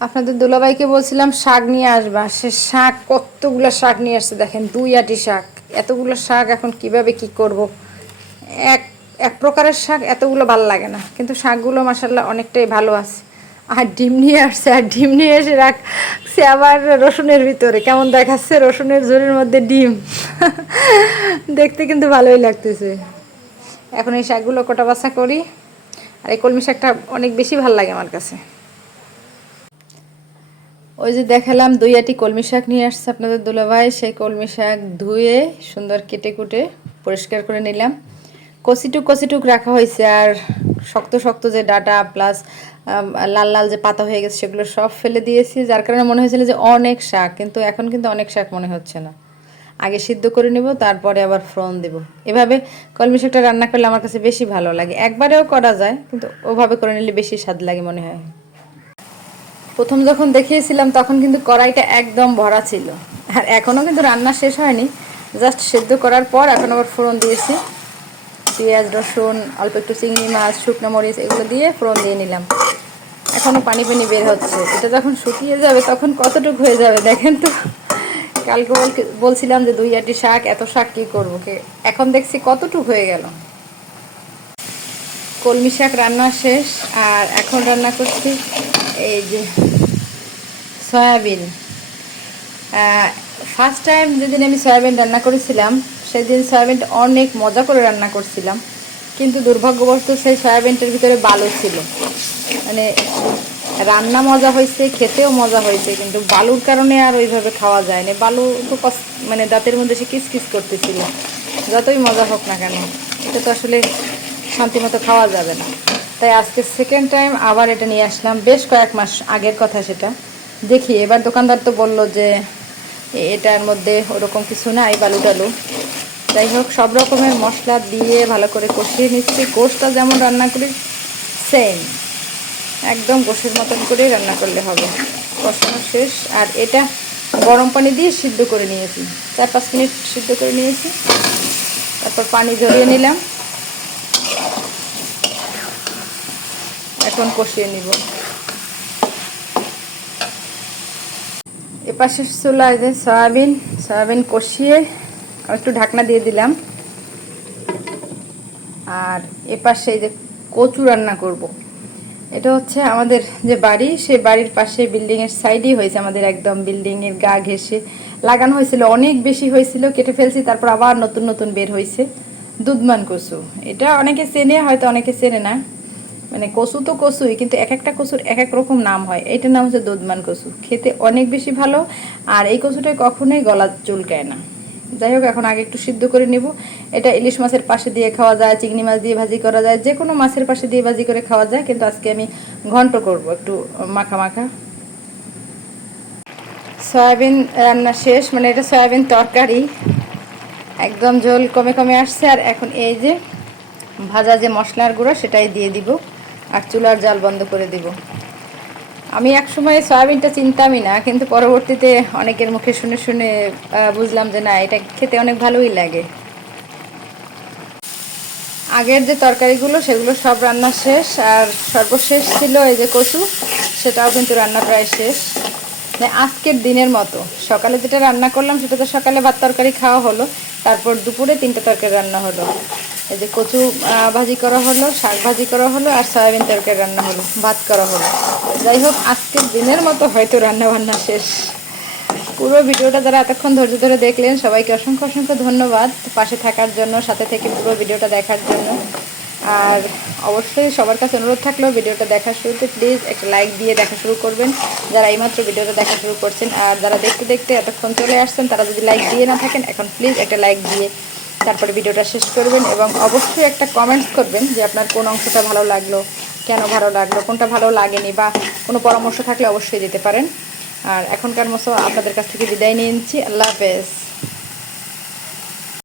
আপনাদের দুলাভাইকে বলছিলাম শাক নিয়ে আসবা, সে শাক কতগুলো শাক নিয়ে আসছে দেখেন, 2 আটি শাক। এতগুলো শাক এখন কিভাবে কি করব। এক এক প্রকারের শাক এতগুলো ভালো লাগে না, কিন্তু শাকগুলো মাশাল্লাহ অনেকটাই ভালো আছে। আর ডিম নিয়ে আসছে, আর ডিম নিয়ে এসে রাখছে আবার রসুনের ভিতরে, কেমন দেখাচ্ছে রসুনের ঝোলের মধ্যে ডিম। দেখতে কিন্তু ভালোই লাগতেছে। এখন এই শাকগুলো কোটা বাছা করি। আর এই কলমি শাকটা অনেক বেশি ভালো লাগে আমার কাছে। ওই যে দেখালাম 2 আটি কলমি শাক নিয়ে আসছে আপনাদের দুলাভাই, সেই কলমি শাক ধুয়ে সুন্দর কেটে কুটে পরিষ্কার করে নিলাম। কচিটুক কচিটুক রাখা হয়েছে, আর শক্ত শক্ত যে ডাটা প্লাস লাল লাল যে পাতা হয়ে গেছে সেগুলো সব ফেলে দিয়েছি, যার কারণে মনে হয়েছিল যে অনেক শাক, কিন্তু এখন কিন্তু অনেক শাক মনে হচ্ছে না। আগে সিদ্ধ করে নেব, তারপরে আবার ফোড়ন দেব। এভাবে কলমি শাকটা রান্না করলে আমার কাছে বেশি ভালো লাগে। একবারেও করা যায়, কিন্তু ওভাবে করে নিলে বেশি স্বাদ লাগে মনে হয়। প্রথম যখন দেখিয়েছিলাম তখন কিন্তু কড়াইটা একদম ভরা ছিল, আর এখনও কিন্তু রান্না শেষ হয়নি। জাস্ট সেদ্ধ করার পর এখন আবার ফোড়ন দিয়েছি, পেঁয়াজ রসুন অল্প একটু চিংড়ি মাছ শুকনো মরিচ এগুলো দিয়ে ফোড়ন দিয়ে নিলাম। এখনও পানি পানি বের হচ্ছে, এটা যখন শুকিয়ে যাবে তখন কতটুকু হয়ে যাবে দেখেন তো। কালকে বলছিলাম যে 2 আটি শাক, এত শাক কী করবো, এখন দেখছি কতটুকু হয়ে গেল। কলমি শাক রান্না শেষ, আর এখন রান্না করছি এই যে সয়াবিন। ফার্স্ট টাইম যেদিন আমি সয়াবিন রান্না করেছিলাম সেদিন সয়াবিনটা অনেক মজা করে রান্না করছিলাম, কিন্তু দুর্ভাগ্যবশত সেই সয়াবিনটার ভিতরে বালু ছিল। মানে রান্না মজা হয়েছে, খেতেও মজা হয়েছে, কিন্তু বালুর কারণে আর ওইভাবে খাওয়া যায়নি। বালু তো মানে দাঁতের মধ্যে সে কিচকিচ করতেছিল। যতই মজা হোক না কেন, এটা তো আসলে শান্তিমতো খাওয়া যাবে না। তাই আজকে সেকেন্ড টাইম আবার এটা নিয়ে আসলাম, বেশ কয়েক মাস আগের কথা সেটা। দেখি এবার দোকানদার তো বললো যে এটার মধ্যে ওরকম কিছু নাই, বালু টালু। যাই হোক, সব রকমের মশলা দিয়ে ভালো করে কষিয়ে নিচ্ছি। গোশটা যেমন রান্না করি সেম, একদম গোশের মতন করেই রান্না করলে হবে। কষানো শেষ, আর এটা গরম পানি দিয়ে সিদ্ধ করে নিয়েছি, 4-5 মিনিট সিদ্ধ করে নিয়েছি। তারপর পানি ঝরিয়ে নিলাম, এখন কষিয়ে নিব। এপাশে চুলায় যে সয়াবিন কষিয়ে একটু ঢাকনা দিয়ে দিলাম। আর এপাশে এই যে কচু রান্না করব। এটা হচ্ছে আমাদের যে বাড়ি, সেই বাড়ির পাশে বিল্ডিংয়ের সাইডেই হয়েছে, আমাদের একদম বিল্ডিংয়ের গা ঘেঁষে লাগানো হয়েছিল। অনেক বেশি হয়েছিল, কেটে ফেলছি, তারপর আবার নতুন নতুন বের হয়েছে। দুধমান কচু, এটা অনেকে চেনে, হয়তো অনেকে চেনে না। মানে কচু তো কচুই, কিন্তু এক একটা কচুর এক এক রকম নাম হয়। এইটার নাম হচ্ছে দুধমান কচু, খেতে অনেক বেশি ভালো। আর এই কচুটা কখনোই গলা চুলকায় না। যাই হোক, এখন আগে একটু সিদ্ধ করে নেব। এটা ইলিশ মাছের পাশে দিয়ে খাওয়া যায়, চিংড়ি মাছ দিয়ে ভাজি করা যায়, যে কোনো মাছের পাশে দিয়ে ভাজি করে খাওয়া যায়, কিন্তু আজকে আমি ঘন্ট করব, একটু মাখা মাখা। সয়াবিন রান্না শেষ, মানে এটা সয়াবিন তরকারি, একদম ঝোল কমে কমে আসছে। আর এখন এই যে ভাজা যে মশলার গুঁড়ো সেটাই দিয়ে দিব, আর চুলার জাল বন্ধ করে দিব। আমি একসময় সয়াবিনটা চিনতামই না, কিন্তু পরবর্তীতে অনেকের মুখে শুনে শুনে বুঝলাম যে না, এটা খেতে অনেক ভালোই লাগে। আগের যে তরকারিগুলো সেগুলো সব রান্না শেষ, আর সর্বশেষ ছিল এই যে কচু, সেটাও কিন্তু রান্না প্রায় শেষ। মানে আজকের দিনের মতো সকালে যেটা রান্না করলাম সেটা তো সকালে ভাত তরকারি খাওয়া হলো, তারপর দুপুরে 3টা তরকারি রান্না হলো। এই যে কচু ভাজি করা হলো, শাক ভাজি করা হলো, আর সয়াবিন তরকারি রান্না হলো, ভাত করা হলো। যাই হোক, আজকের দিনের মতো হয়তো রান্না বান্না শেষ। পুরো ভিডিওটা যারা এতক্ষণ ধৈর্য ধরে দেখলেন সবাইকে অসংখ্য অসংখ্য ধন্যবাদ পাশে থাকার জন্য, সাথে থেকে পুরো ভিডিওটা দেখার জন্য। আর অবশ্যই সবার কাছে অনুরোধ থাকলো, ভিডিওটা দেখার শুরুতে প্লিজ একটা লাইক দিয়ে দেখা শুরু করবেন, যারা এইমাত্র ভিডিওটা দেখা শুরু করছেন। আর যারা দেখতে দেখতে এতক্ষণ চলে আসছেন, তারা যদি লাইক দিয়ে না থাকেন, এখন প্লিজ একটা লাইক দিয়ে তারপরে ভিডিওটা শেষ করবেন, এবং অবশ্যই একটা কমেন্টস করবেন যে আপনার কোন অংশটা ভালো লাগলো, কেন ভালো লাগলো, কোনটা ভালো লাগেনি, বা কোনো পরামর্শ থাকলে অবশ্যই দিতে পারেন। আর এখনকার মতো আপনাদের কাছ থেকে বিদায় নিয়ে নিচ্ছি। আল্লাহ হাফেজ।